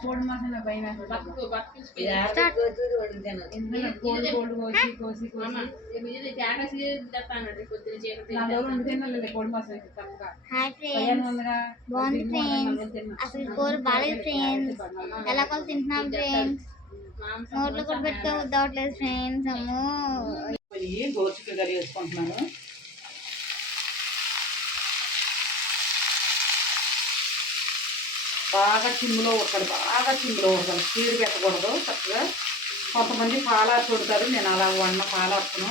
కోడి మాసిన పైన కోడి కోడి కోసి కోసి కోసి కోడి మాసం తప్పగా హాయ్ పయ్యాన్ని ఫ్రెండ్స్ ఉందిగా బాగుంది ఫ్రెండ్స్. అసలు కూర బాగాలేదు ఫ్రెండ్స్ ఎలా కూడా తింటున్నాం ఫ్రెండ్స్ నోట్లో కూడా పెట్టుకో వద్దవట్లేదు ఫ్రెండ్స్ అమ్మో కర్రీ వేసుకుంటున్నాను బాగా చిమ్ములో ఉడకాలి బాగా చిమ్ములో ఉడకాలి స్పీడ్ పెట్టకూడదు చక్కగా. కొంతమంది పాలార్చి ఉడతారు నేను అలా వండిన పాలార్చను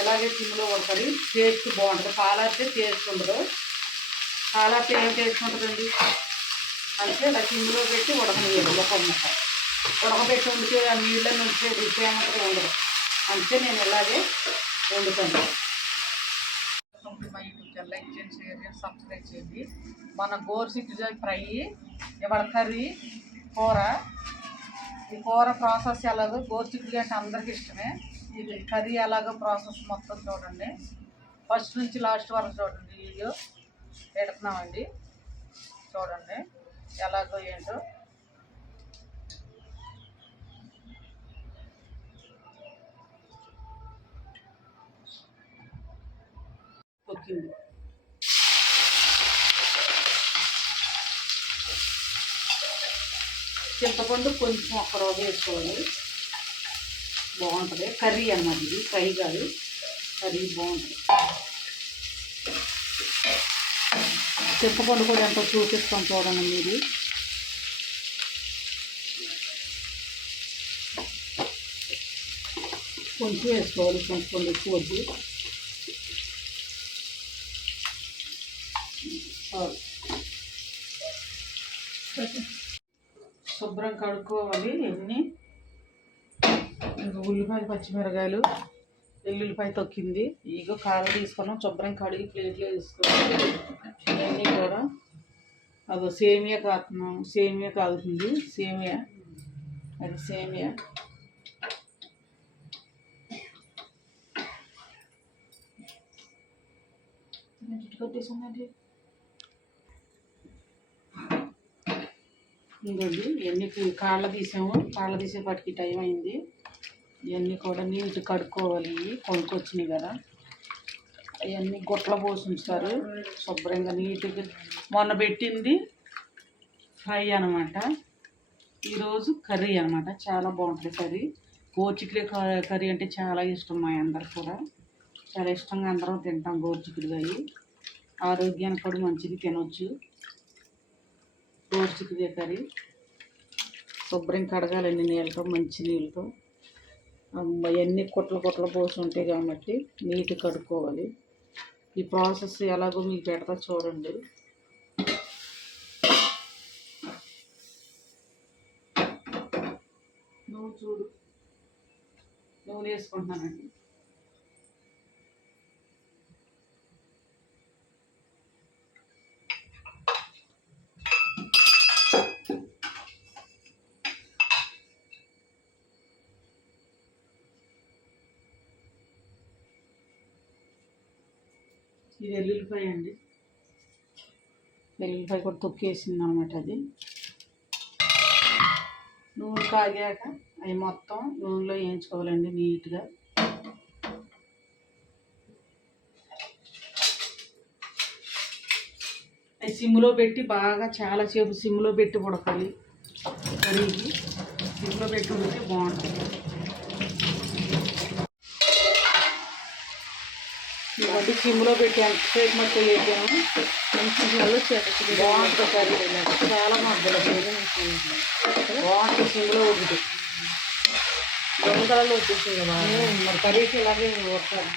ఇలాగే చిమ్ములో ఉడకాలి టేస్ట్ బాగుంటుంది. పాలార్చే టేస్ట్ ఉండదు. పాలార్చి ఏం టేస్ట్ ఉంటుందండి? అంటే ఇలా చిమ్ములో పెట్టి ఉడకనివ్వదు ఒక ముక్క. ఉడకబెట్టి ఉండితే ఆ నీళ్ళ నుంచి రుచి ఉండదు. అంతే నేను ఇలాగే వండుతాను. మా లైక్ చేయండి షేర్ చేయండి సబ్స్క్రైబ్ చేయండి. మన గోరుచిక్కుడు ఫ్రై ఇవాళ కర్రీ? కూర. ఈ కూర ప్రాసెస్ ఎలాగో గోరుచిక్కుడు అంటే అందరికీ ఇష్టమే. ఇది కర్రీ ఎలాగో ప్రాసెస్ మొత్తం చూడండి. ఫస్ట్ నుంచి లాస్ట్ వరకు చూడండి వీడియో పెడుతున్నామండి. చూడండి ఎలాగో ఏంటో తొక్కింది చింతపండు కొంచెం ఒక్క రోజు వేసుకోవాలి బాగుంటుంది. కర్రీ అన్నది ఇది. ఫ్రై కాదు. కర్రీ బాగుంటుంది. చింతపండు కూడా ఎంతో చూపిస్తాం చూడండి మీరు. కొంచెం వేసుకోవాలి. చింతపండు ఎక్కువ వద్దు. కడుక్కోవాలి ఇవన్నీ. ఉల్లిపాయలు పచ్చిమిరకాయలు వెల్లుల్లిపాయ తొక్కింది. ఇగో కారం తీసుకున్నాం శుభ్రం కడిగి ప్లేట్లో తీసుకున్నాం ఇవన్నీ కూడా. అదో సేమియా కాస్తున్నాం సేమియా కాగుతుంది. సేమియా. అది సేమియా. కొట్టేసిందండి ఇంకోండి ఇవన్నీ కాళ్ళ తీసాము. కాళ్ళ తీసేపటికి టైం అయింది. ఇవన్నీ కూడా నీట్ కడుక్కోవాలి. కొనుక్కొచ్చినాయి కదా. అవన్నీ గుట్ల పోసి ఉంచుతారు శుభ్రంగా నీట్గా మొన్న పెట్టింది ఫ్రై అనమాట ఈరోజు కర్రీ అనమాట చాలా బాగుంటుంది కర్రీ గోచిక్కుడు కర్రీ అంటే చాలా ఇష్టం మా అందరు కూడా. చాలా ఇష్టంగా అందరం తింటాం గోరుచిక్కుడుకాయ ఆరోగ్యానికి కూడా మంచిది తినొచ్చు. గోరుచిక్కుడు కర్రీ శుభ్రం కడగాలండి నీళ్ళతో మంచి నీళ్ళతో. అవన్నీ కుట్ల కుట్ల పోసి ఉంటాయి కాబట్టి నీటి కడుక్కోవాలి. ఈ ప్రాసెస్ ఎలాగో మీకు పెడతా చూడండి. నువ్వు చూడు. నూనె వేసుకుంటున్నానండి. ఇది వెల్లుల్లిపాయ అండి. వెల్లుల్లిపాయ కూడా తొక్కేసింది అనమాట అది. నూనె కాగాక అవి మొత్తం నూనెలో వేయించుకోవాలండి నీట్గా. అవి సిమ్లో పెట్టి బాగా చాలా సేపు సిమ్లో పెట్టి ఉడకాలి. కర్రీకి సిమ్లో పెట్టి ఉడితే బాగుంటుంది. ఇవన్నీ సిమ్లో పెట్టి ఎంతసేపు మొత్తం వేసాము బాగుంటుంది. కర్రీ చాలా మధ్యలో బాగుంటుంది. సిమ్లో ఉడికి దొంగతలలో వచ్చేసింది మరి కర్రీకి ఇలాగే వస్తారు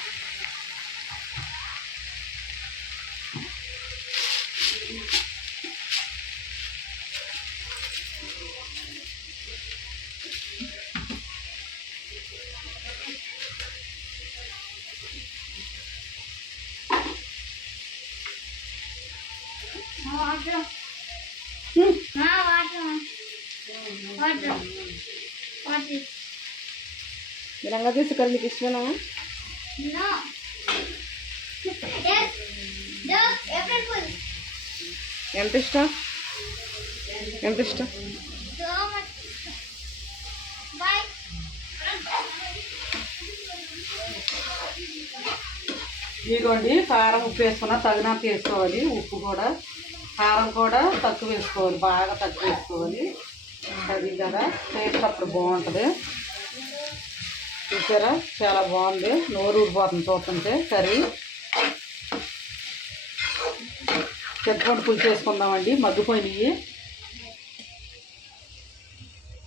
రంగా తీసుకొని మీకు ఇష్టమేనా? ఎంత ఇష్టం? ఎంత ఇష్టం? ఇదిగోండి కారం ఉప్పు వేసుకున్నా తగినంత వేసుకోవాలి. ఉప్పు కూడా. కారం కూడా తక్కువ వేసుకోవాలి బాగా తక్కువ వేసుకోవాలి. అది కదా టేస్ట్ అప్పుడు బాగుంటుంది. చూసారా? చాలా బాగుంది. నోరు ఊడిపోతుంది చూస్తుంటే కర్రీ. చింతపండు పులుసు వేసుకుందామండి. మగ్గిపోయినాయి.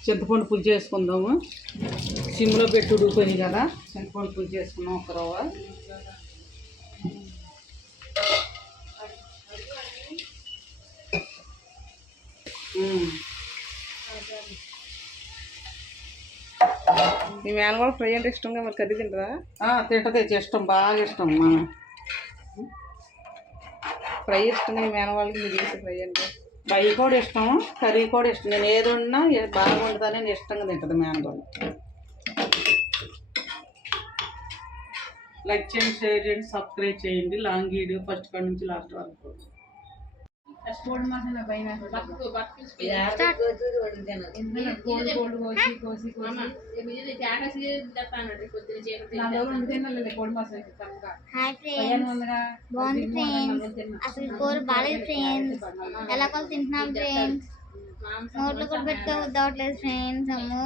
చింతపండు పులుసు వేసుకుందాము. సిమ్లో పెట్టి ఉడికిపోయినాయి కదా చింతపండు పులుసు వేసుకున్నాం ఒక రవ్వ. మీ మేనగోడ ఫ్రై అంటే ఇష్టంగా మరి కర్రీ తింటారా? తింటది. ఇష్టం. బాగా ఇష్టం. మా ఫ్రై ఇష్టంగా మీ మేనవాళ్ళకి మీరు చేసే ఫ్రై అంటే? ఫ్రై కూడా ఇష్టం. కర్రీ కూడా ఇష్టం. నేను ఏది ఉన్నా బాగా వండుతానని ఇష్టంగా తింటుంది మేనగోళ్ళు లైక్ చేయండి షేర్ చేయండి సబ్స్క్రైబ్ చేయండి. లాంగ్ వీడియో ఫస్ట్ కాడ నుంచి లాస్ట్ వరకు హాయ్ ఫ్రెండ్స్ బాగుంది ఫ్రెండ్స్ అసలు కూర బాగాలేదు ఫ్రెండ్స్ ఎలా కొలు తింటున్నాం ఫ్రెండ్స్ నోట్లో కూడా పెట్టుకోవద్దు ఫ్రెండ్స్ అమ్మో.